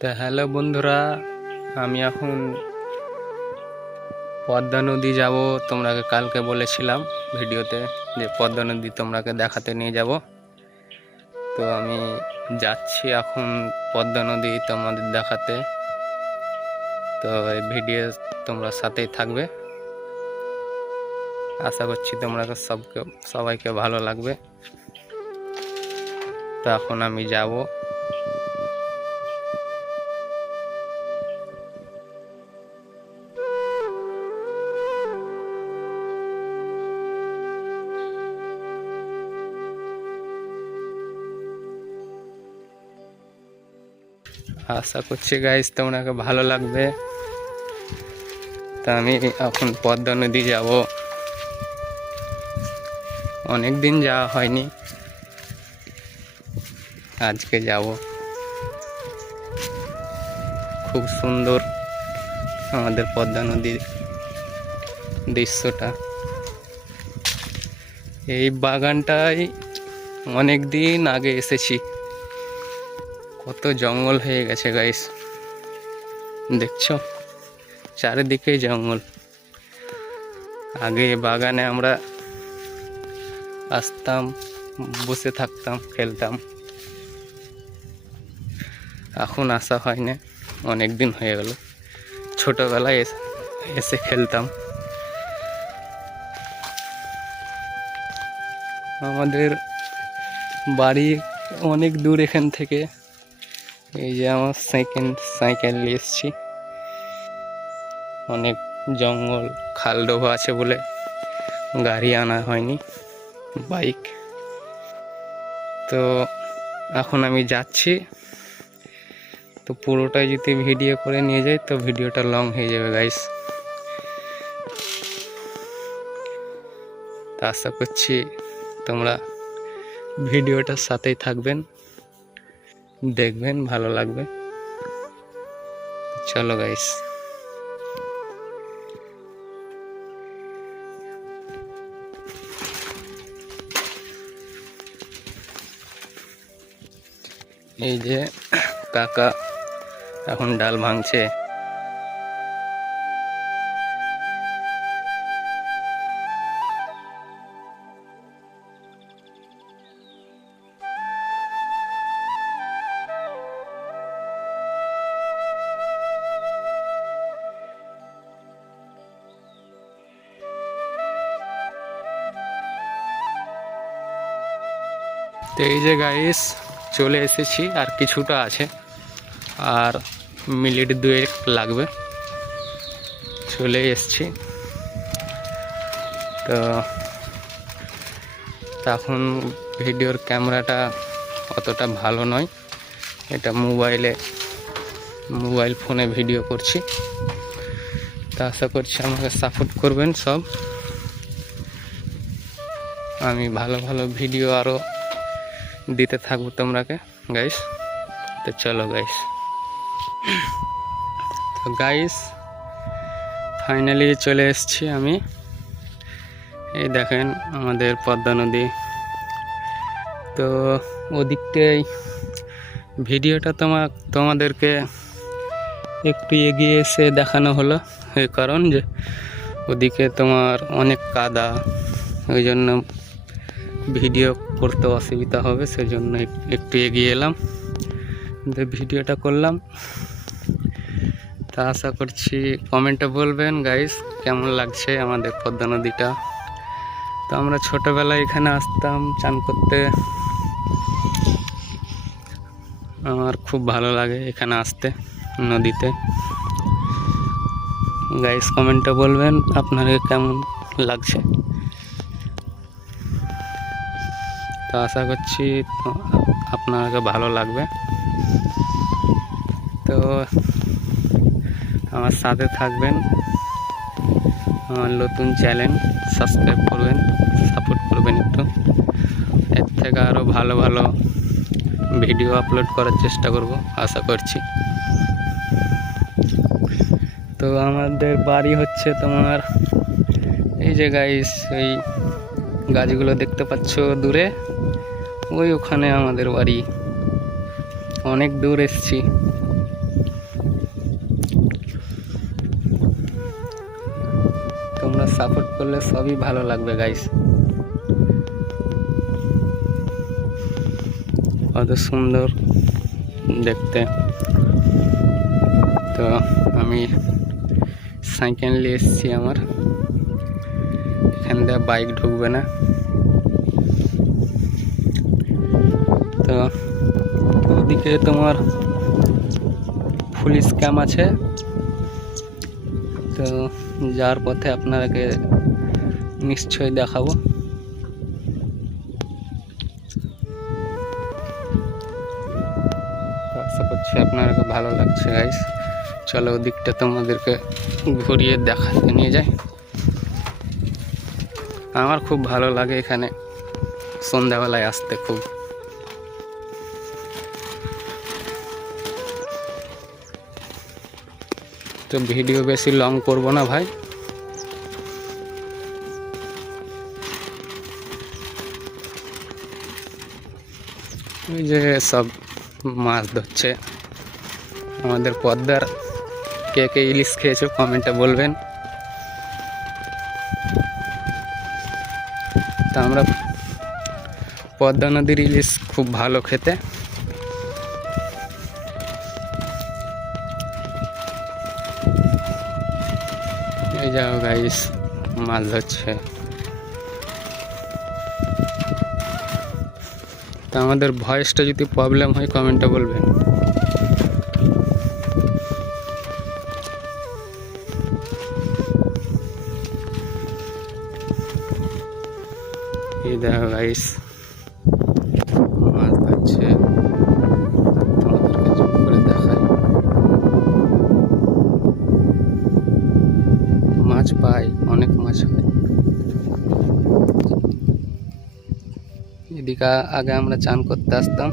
তা হ্যালো বন্ধুরা, আমি এখন পদ্মা নদী যাব। তোমরাকে কালকে বলেছিলাম ভিডিওতে যে পদ্মা নদী তোমরাকে দেখাতে নিয়ে যাব। তো আমি যাচ্ছি এখন পদ্মা নদী তোমাদের দেখাতে। তো এই ভিডিও তোমরা সাথেই থাকবে। আশা করছি তোমরা সবকে সবাইকে ভালো লাগবে। তো এখন আমি যাব। আশা করছি গাইজ তোমাকে ভালো লাগবে। তা আমি এখন পদ্মা নদী যাব। অনেক দিন যাওয়া হয়নি। আজকে যাব। খুব সুন্দর আমাদের পদ্মা নদীর দৃশ্যটা। এই বাগানটায় অনেক দিন আগে এসেছি। কত জঙ্গল হয়ে গেছে গাইস দেখছ? চারিদিকে জঙ্গল। আগে বাগানে আমরা আসতাম, বসে থাকতাম, খেলতাম। এখন আসা হয় না অনেক দিন হয়ে গেল। ছোটবেলায় এস- খেলতাম। আমাদের বাড়ি অনেক দূর এখান থেকে। এই যে আমার সাইকেল সাইকেল নিয়ে এসছি। অনেক জঙ্গল, খাল ডোবা আছে বলে গাড়ি আনা হয়নি বাইক তো এখন আমি যাচ্ছি। তো পুরোটাই যদি ভিডিও করে নিয়ে যাই, তো ভিডিওটা লং হয়ে যাবে গাইস তা আশা করছি তোমরা ভিডিওটার সাথেই থাকবেন। দেখবেন ভালো লাগবে। চলো গাইস এই যে কাকা এখন ডাল ভাঙছে। তো এই যে গাইস চলে এসেছি, আর কিছুটা আছে, আর মিনিট দুয়েক লাগবে। চলে এসছি। তো তখন ভিডিওর ক্যামেরাটা অতটা ভালো নয়। এটা মোবাইলে, মোবাইল ফোনে ভিডিও করছি। তা আশা করছি আমাকে সাপোর্ট করবেন সব। আমি ভালো ভালো ভিডিও আরও দিতে থাকব তোমরাকে গাইস তো চলো গাইস তো গাইস ফাইনালি চলে এসেছি আমি। এই দেখেন আমাদের পদ্মা নদী। তো ওদিকটাই ভিডিওটা তোমার তোমাদেরকে একটু এগিয়ে এসে দেখানো হলো, এই কারণ যে ওদিকে তোমার অনেক কাদা, ওই জন্য ভিডিও করতে অসুবিধা হবে, সেজন্য এক- একটু এগিয়ে এলাম। ভিডিওটা করলাম, তা আশা করছি কমেন্টে বলবেন, গাইস, কেমন লাগছে আমাদের পদ্মা নদীটা? তো আমরা ছোটোবেলায় এখানে আসতাম, চান করতে। আমার খুব ভালো লাগে এখানে আসতে, নদীতে। গাইস, কমেন্টে বলবেন আপনাদের কেমন লাগছে? তো আশা করছি আপনাকে ভালো লাগবে। তো আমার সাথে থাকবেন। আমার নতুন চ্যানেল সাবস্ক্রাইব করবেন, সাপোর্ট করবেন একটু। এর থেকে আরও ভালো ভালো ভিডিও আপলোড করার চেষ্টা করব, আশা করছি। তো আমাদের বাড়ি হচ্ছে তোমার এই যে গাইস এই গাছগুলো দেখতে পাচ্ছ দূরে। ওই ওখানে আমাদের বাড়ি। অনেক দূর এসছি। তোমরা সাপোর্ট করলে সবই ভালো লাগবে গাইস কত সুন্দর দেখতে। তো আমি সাইকেল নিয়ে এসেছি আমার। এখান দিয়ে বাইক ঢুকবে না। তো ওদিকে তোমার পুলিশ ক্যাম্প আছে। তো যার পথে আপনাকে নিশ্চয়ই দেখাবো। আশা করছি আপনাদেরকে ভালো লাগছে গাইস চলো ওদিকটা তোমাদেরকে ঘুরিয়ে দেখাতে নিয়ে যাই। আমার খুব ভালো লাগে এখানে সন্ধ্যাবেলায় আসতে খুব। তো ভিডিও বেশি লং করব না ভাই। ওই যে সব মাছ ধরছে। আমাদের পদ্মার কে কে ইলিশ খেয়েছো কমেন্টে বলবেন। তা আমরা পদ্মা নদীর ইলিশ খুব ভালো খেতে। এই যাও গাইস মাছ ধরছে। তা আমাদের ভয়েসটা যদি প্রবলেম হয় কমেন্টে বলবেন। এই দেখো গাইস মাছ ধরছে। এদিকে আগে আমরা চান করতে আসতাম।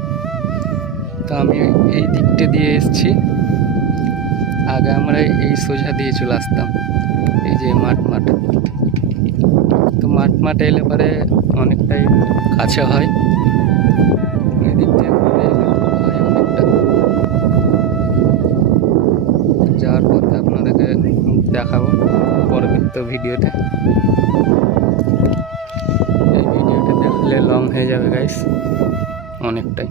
তো আমি এই দিকটা দিয়ে এসেছি। আগে আমরা এই সোজা দিয়ে চলে আসতাম। এই যে মাঠ মাঠ। তো মাঠ মাঠ এলে পরে অনেকটাই কাছে হয়। যাওয়ার পথে আপনাদেরকে দেখাবো পরবর্তী ভিডিওতে। লং হয়ে যাবে গাইস অনেকটাই।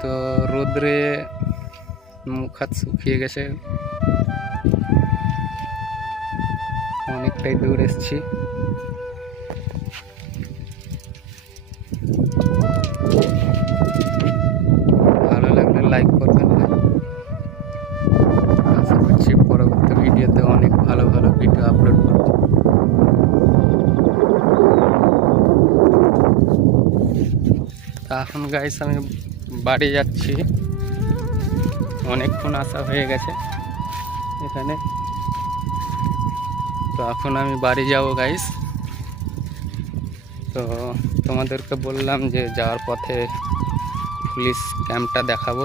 তো রোদ্রে মুখ হাত শুকিয়ে গেছে। অনেকটাই দূর এসছি। ভালো লাগলে লাইক করবেন। আশা করছি পরবর্তী ভিডিওতে অনেক ভালো ভালো ভিডিও আপলোড করব। এখন গাইস আমি বাড়ি যাচ্ছি। অনেকক্ষণ আসা হয়ে গেছে এখানে। তো এখন আমি বাড়ি যাব গাইস তো তোমাদেরকে বললাম যে যাওয়ার পথে পুলিশ ক্যাম্পটা দেখাবো।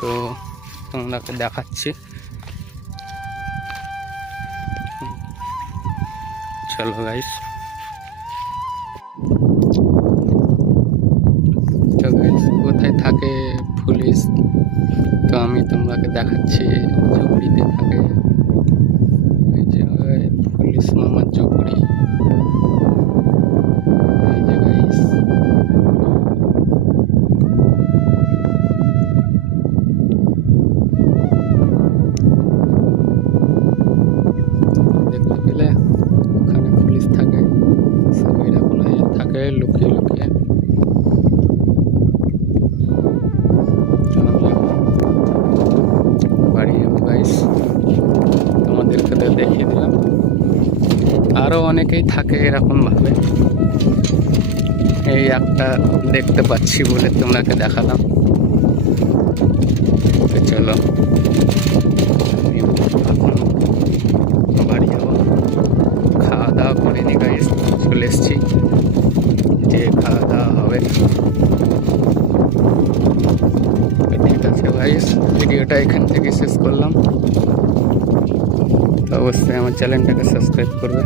তো তোমাকে দেখাচ্ছি। চলো গাইস তোমাকে দেখাচ্ছি ঝুপড়িতে থাকে। এই পুলিশ মামার ঝুপড়ি। অনেকেই থাকে এরকমভাবে। এই একটা দেখতে পাচ্ছি বলে তোমাকে দেখালাম। তো চলো। বাড়ি যাব। খাওয়া দাওয়া করে নিয়ে চলে এসেছি। যে খাওয়া দাওয়া হবে ঠিক আছে ভাই ভিডিওটা এখান থেকে শেষ করলাম। অবশ্যই আমার চ্যানেলটাকে সাবস্ক্রাইব করবে।